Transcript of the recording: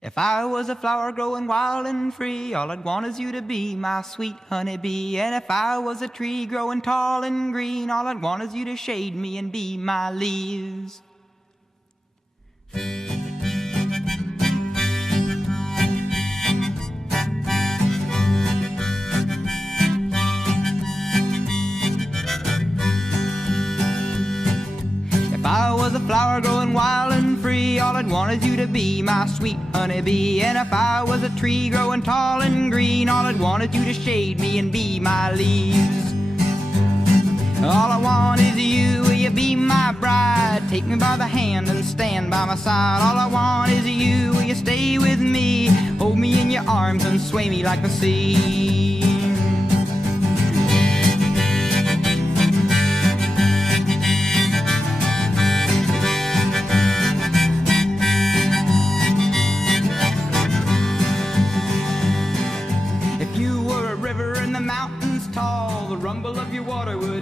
If I was a flower growing wild and free, all I'd want is you to be my sweet honeybee. And if I was a tree growing tall and green, all I'd want is you to shade me and be my leaves. If I was a flower growing wild and free, all I'd want is you to be my sweet honeybee. And if I was a tree growing tall and green, all I'd want is you to shade me and be my leaves. All I want is you, will you be my bride? Take me by the hand and stand by my side. All I want is you, will you stay with me? Hold me in your arms and sway me like the sea. If you were a river and the mountains tall, the rumble of your water would